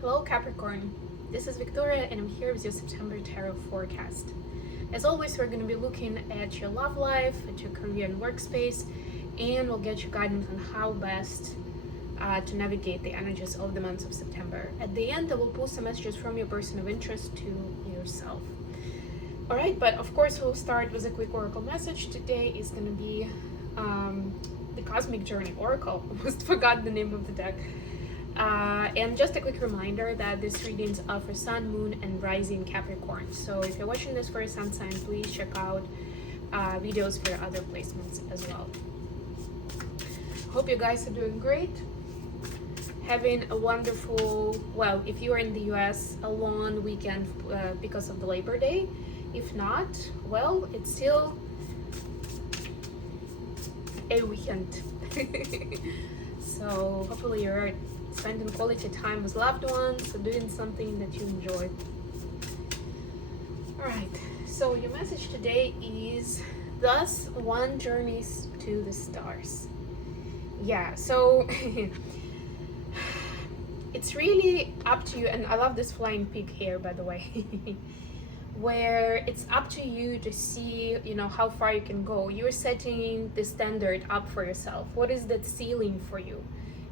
Hello Capricorn, this is Victoria and I'm here with your September Tarot forecast. As always, we're going to be looking at your love life, at your career and workspace, and we'll get you guidance on how best to navigate the energies of the month of September. At the end, I will pull some messages from your person of interest to yourself. Alright, but of course we'll start with a quick oracle message. Today is going to be the Cosmic Journey Oracle. Almost forgot the name of the deck. And just a quick reminder that these readings are for Sun, Moon, and Rising Capricorn. So if you're watching this for a Sun sign, please check out videos for other placements as well. Hope you guys are doing great. Having a wonderful, well, if you're in the US, a long weekend because of the Labor Day. If not, well, it's still a weekend. So hopefully you're spending quality time with loved ones or doing something that you enjoy. Alright, so your message today is thus one journeys to the stars. Yeah, so it's really up to you, and I love this flying pig here, by the way. Where it's up to you to see, how far you can go. You're setting the standard up for yourself. What is that ceiling for you?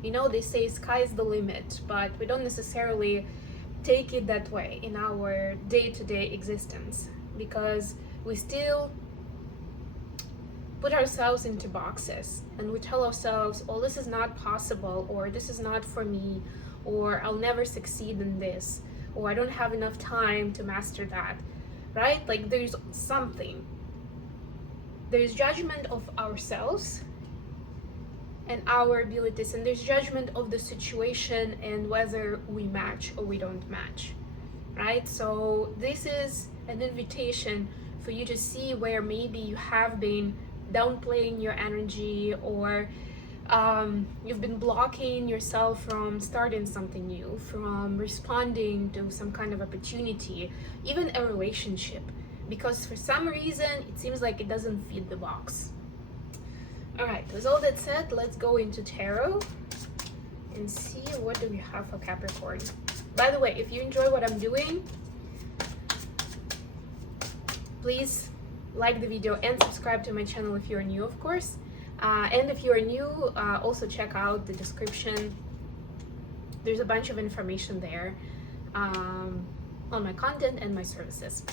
They say sky is the limit, but we don't necessarily take it that way in our day-to-day existence, because we still put ourselves into boxes and we tell ourselves, oh, this is not possible, or this is not for me, or I'll never succeed in this, or I don't have enough time to master that, right? Like there's something. There's judgment of ourselves and our abilities, and there's judgment of the situation and whether we match or we don't match, right? So this is an invitation for you to see where maybe you have been downplaying your energy, or you've been blocking yourself from starting something new, from responding to some kind of opportunity, even a relationship, because for some reason it seems like it doesn't fit the box. Alright, with all that said, let's go into tarot and see what do we have for Capricorn. By the way, if you enjoy what I'm doing, please like the video and subscribe to my channel if you're new, of course. And if you're new, also check out the description. There's a bunch of information there on my content and my services.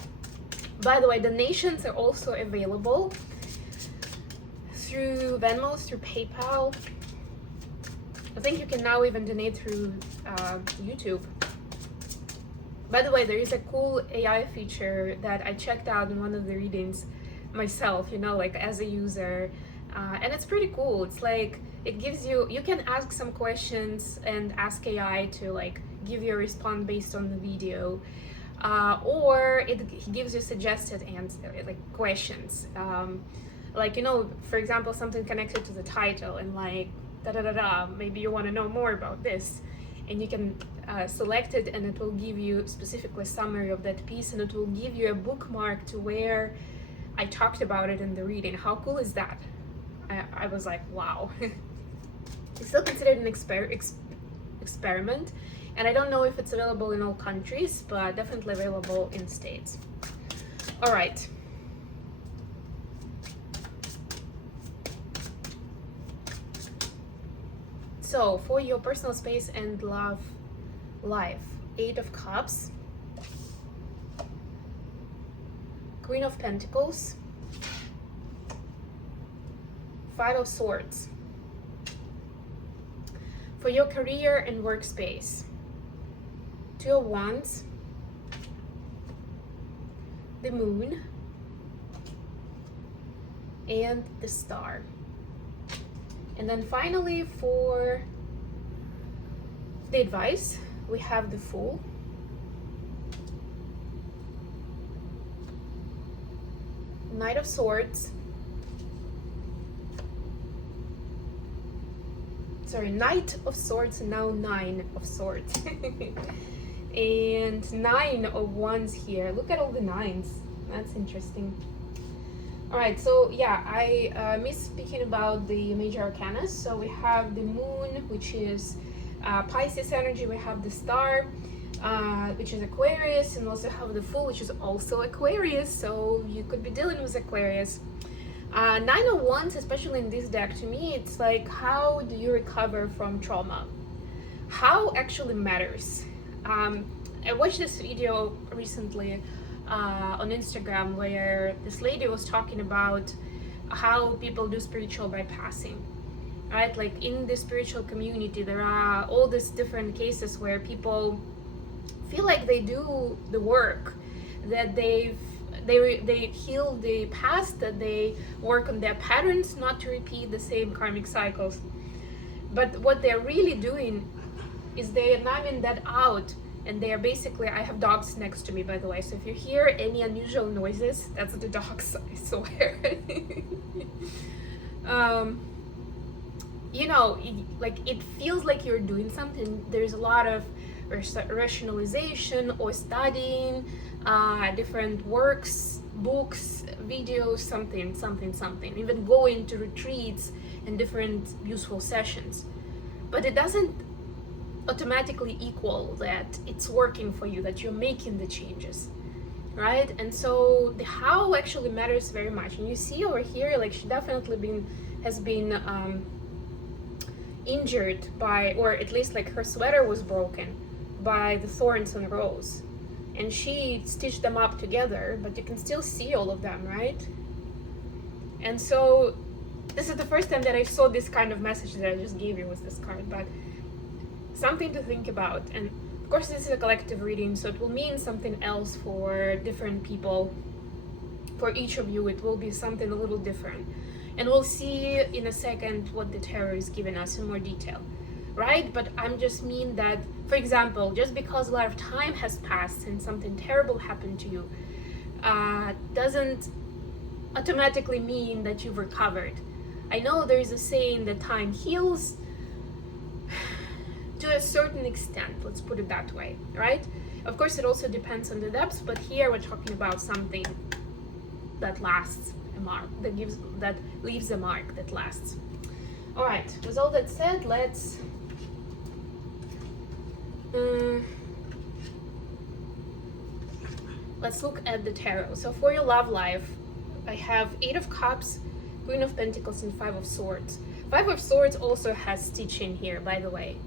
By the way, donations are also available through Venmo, through PayPal. I think you can now even donate through YouTube. By the way, there is a cool AI feature that I checked out in one of the readings myself, like as a user. And it's pretty cool. It's like, it gives you can ask some questions and ask AI to give you a response based on the video. Or it gives you suggested answer, questions. For example, something connected to the title and maybe you want to know more about this, and you can select it, and it will give you specifically a summary of that piece, and it will give you a bookmark to where I talked about it in the reading. How cool is that? I was like, wow. It's still considered an experiment, and I don't know if it's available in all countries, but definitely available in states. All right. So for your personal space and love life, 8 of Cups, Queen of Pentacles, 5 of Swords. For your career and workspace, 2 of Wands, the Moon, and the Star. And then finally, for the advice, we have the Fool, Knight of Swords, Knight of Swords, and now 9 of Swords. And 9 of Wands here. Look at all the 9s. That's interesting. Alright, so yeah, I missed speaking about the major arcana. So we have the Moon, which is Pisces energy, we have the star, which is Aquarius, and also have the Fool, which is also Aquarius, so you could be dealing with Aquarius. Nine of Wands, especially in this deck, to me, it's like, how do you recover from trauma? How actually matters. I watched this video recently on Instagram where this lady was talking about how people do spiritual bypassing, right? Like in the spiritual community, there are all these different cases where people feel like they do the work, that they heal the past, that they work on their patterns not to repeat the same karmic cycles. But what they're really doing is they're numbing that out, and they are basically, I have dogs next to me, by the way, so if you hear any unusual noises, that's the dogs, I swear. You know, it feels like you're doing something. There's a lot of rationalization or studying, different works, books, videos, something, even going to retreats and different useful sessions. But it doesn't automatically equal that it's working for you, that you're making the changes, right? And so the how actually matters very much. And you see over here, like, she definitely has been injured by, or at least like her sweater was broken by the thorns on rose, and she stitched them up together, but you can still see all of them, right? And so this is the first time that I saw this kind of message that I just gave you with this card, but something to think about. And of course this is a collective reading, so it will mean something else for different people. For each of you it will be something a little different, and we'll see in a second what the tarot is giving us in more detail, right? But I'm just mean that, for example, just because a lot of time has passed and something terrible happened to you, doesn't automatically mean that you've recovered. I know there is a saying that time heals to a certain extent, let's put it that way, right? Of course it also depends on the depths, but here we're talking about something that lasts a mark, that leaves a mark that lasts. All right, with all that said, let's look at the tarot. So for your love life, I have 8 of Cups, Queen of Pentacles, and 5 of Swords. 5 of Swords also has stitching here, by the way.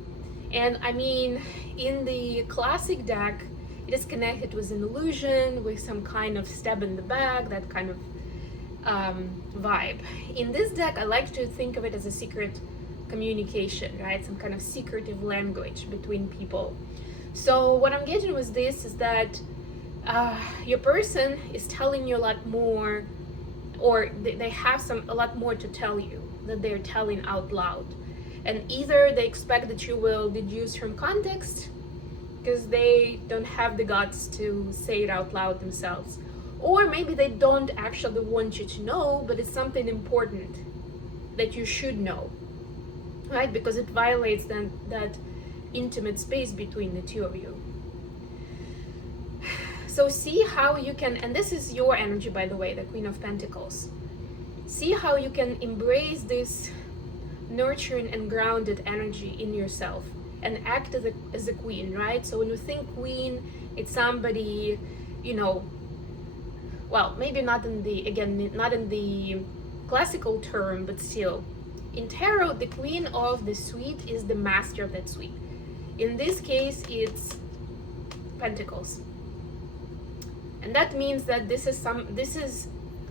And I mean, in the classic deck, it is connected with an illusion, with some kind of stab in the back, that kind of vibe. In this deck, I like to think of it as a secret communication, right? Some kind of secretive language between people. So what I'm getting with this is that your person is telling you a lot more, or they have a lot more to tell you that they're telling out loud. And either they expect that you will deduce from context because they don't have the guts to say it out loud themselves, or maybe they don't actually want you to know, but it's something important that you should know, right? Because it violates that intimate space between the two of you. So see how you can, and this is your energy, by the way, the Queen of Pentacles. See how you can embrace this nurturing and grounded energy in yourself and act as a queen, right? So when you think queen, it's somebody, you know, well, maybe not in the classical term, but still. In tarot, the queen of the suite is the master of that suite. In this case, it's Pentacles. And that means that this is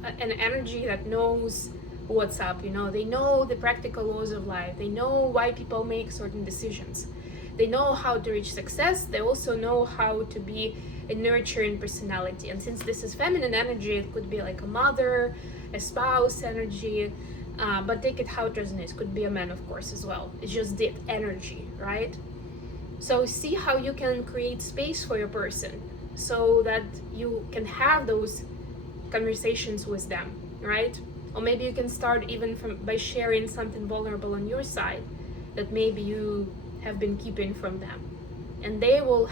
an energy that knows what's up, you know. They know the practical laws of life. They know why people make certain decisions. They know how to reach success. They also know how to be a nurturing personality. And since this is feminine energy, it could be like a mother, a spouse energy, but take it how it resonates. Could be a man, of course, as well. It's just the energy, right? So see how you can create space for your person so that you can have those conversations with them, right? Or maybe you can start even by sharing something vulnerable on your side that maybe you have been keeping from them, and that will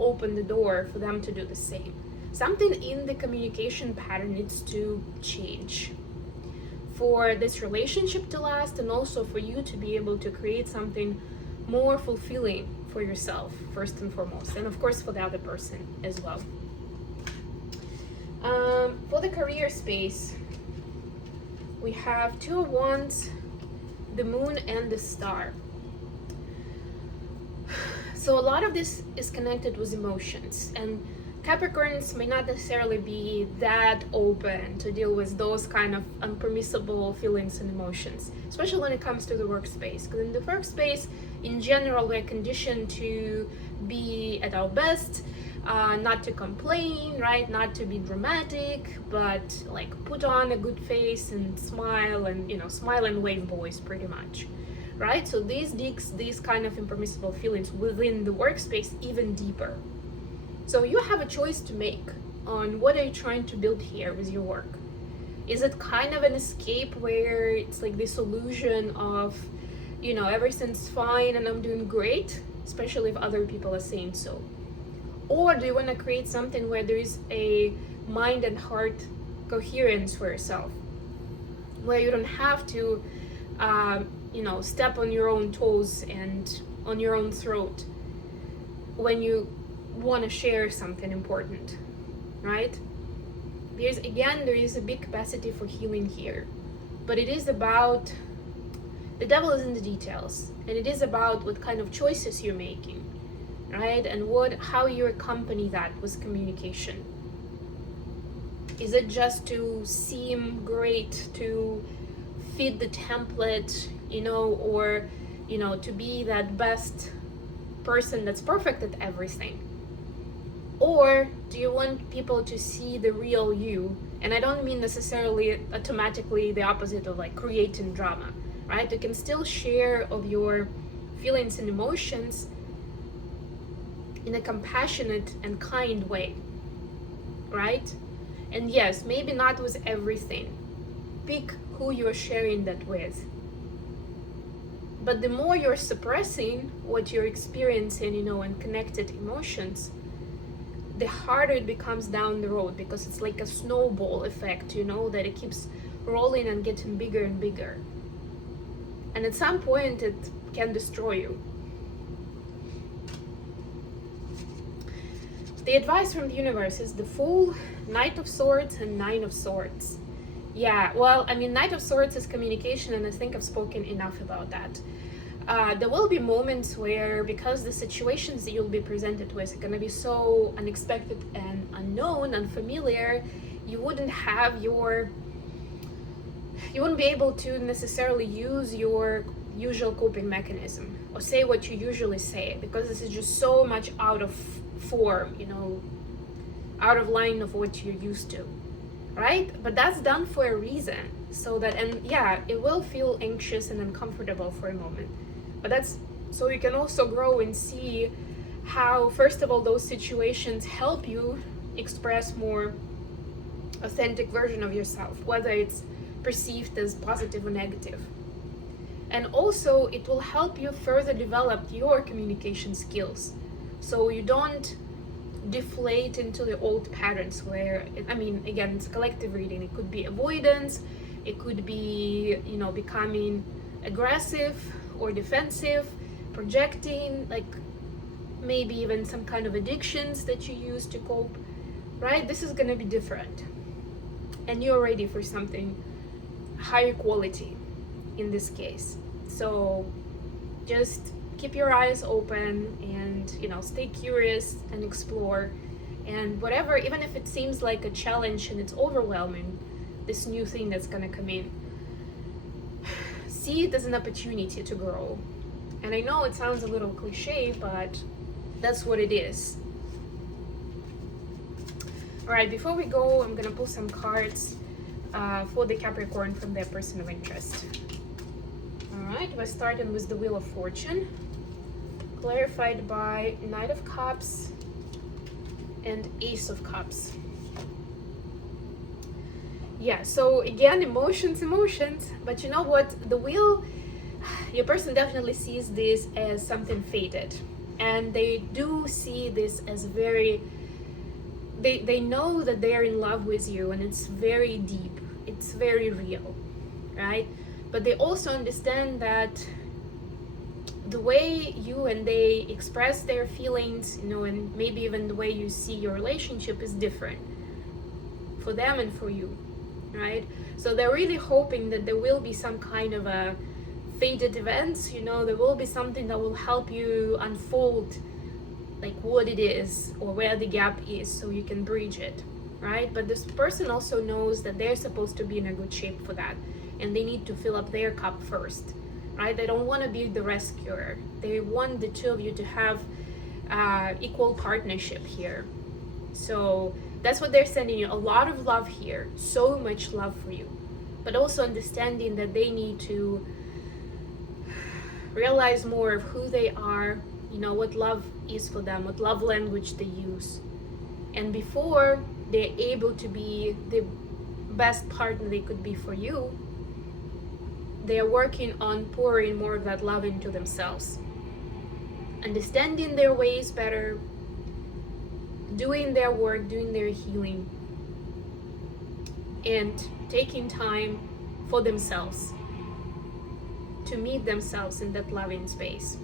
open the door for them to do the same. Something in the communication pattern needs to change for this relationship to last, and also for you to be able to create something more fulfilling for yourself, first and foremost, and of course for the other person as well. For the career space, we have Two of Wands, the Moon, and the Star. So a lot of this is connected with emotions, and Capricorns may not necessarily be that open to deal with those kind of unpermissible feelings and emotions, especially when it comes to the workspace. Because in the workspace, in general, we're conditioned to be at our best, not to complain, right? Not to be dramatic, but like put on a good face and smile, and smile and wave boys, pretty much, right? So this digs these kind of impermissible feelings within the workspace even deeper. So you have a choice to make on what are you trying to build here with your work. Is it kind of an escape where it's like this illusion of, everything's fine and I'm doing great, especially if other people are saying so? Or do you want to create something where there is a mind and heart coherence for yourself, where you don't have to, step on your own toes and on your own throat when you want to share something important, right? There is a big capacity for healing here, but it is about, the devil is in the details, and it is about what kind of choices you're making, right? And how you accompany that with communication. Is it just to seem great, to fit the template, or to be that best person that's perfect at everything? Or do you want people to see the real you? And I don't mean necessarily automatically the opposite of like creating drama, right? You can still share of your feelings and emotions in a compassionate and kind way, right? And yes, maybe not with everything. Pick who you're sharing that with. But the more you're suppressing what you're experiencing, and connected emotions, the harder it becomes down the road, because it's like a snowball effect, that it keeps rolling and getting bigger and bigger. And at some point it can destroy you. The advice from the universe is the Fool, Knight of Swords, and Nine of Swords. Yeah, well, Knight of Swords is communication, and I think I've spoken enough about that. There will be moments where, because the situations that you'll be presented with are going to be so unexpected and unknown, unfamiliar, you wouldn't be able to necessarily use your usual coping mechanism or say what you usually say, because this is just so much out of form, out of line of what you're used to, right? But that's done for a reason, so that, and yeah, it will feel anxious and uncomfortable for a moment, but that's so you can also grow and see how, first of all, those situations help you express more authentic version of yourself, whether it's perceived as positive or negative. And also it will help you further develop your communication skills, so you don't deflate into the old patterns where, again, it's a collective reading. It could be avoidance, it could be, becoming aggressive or defensive, projecting, like maybe even some kind of addictions that you use to cope, right? This is going to be different, and you're ready for something higher quality in this case. So just keep your eyes open and stay curious and explore, and whatever, even if it seems like a challenge and it's overwhelming, this new thing that's going to come in, see it as an opportunity to grow. And I know it sounds a little cliche, but that's what it is. All right, before we go, I'm gonna pull some cards for the Capricorn from their person of interest. All right, we're starting with the Wheel of Fortune, clarified by Knight of Cups and Ace of Cups. Yeah, so again, emotions, but you know what? The wheel, your person definitely sees this as something fated, and they do see this as very, they know that they are in love with you, and it's very deep, it's very real, right? But they also understand that the way you and they express their feelings, you know, and maybe even the way you see your relationship is different for them and for you, right? So they're really hoping that there will be some kind of a fated events, you know, there will be something that will help you unfold like what it is or where the gap is so you can bridge it, right? But this person also knows that they're supposed to be in a good shape for that, and they need to fill up their cup first, right? They don't want to be the rescuer. They want the two of you to have equal partnership here. So that's what they're sending you. A lot of love here, so much love for you, but also understanding that they need to realize more of who they are, you know, what love is for them, what love language they use. And before they're able to be the best partner they could be for you, they are working on pouring more of that love into themselves, understanding their ways better, doing their work, doing their healing, and taking time for themselves to meet themselves in that loving space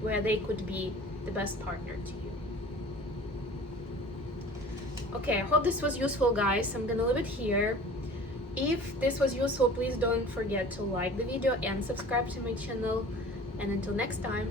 where they could be the best partner to you. Okay, I hope this was useful, guys. I'm gonna leave it here. If this was useful, please don't forget to like the video and subscribe to my channel. And until next time,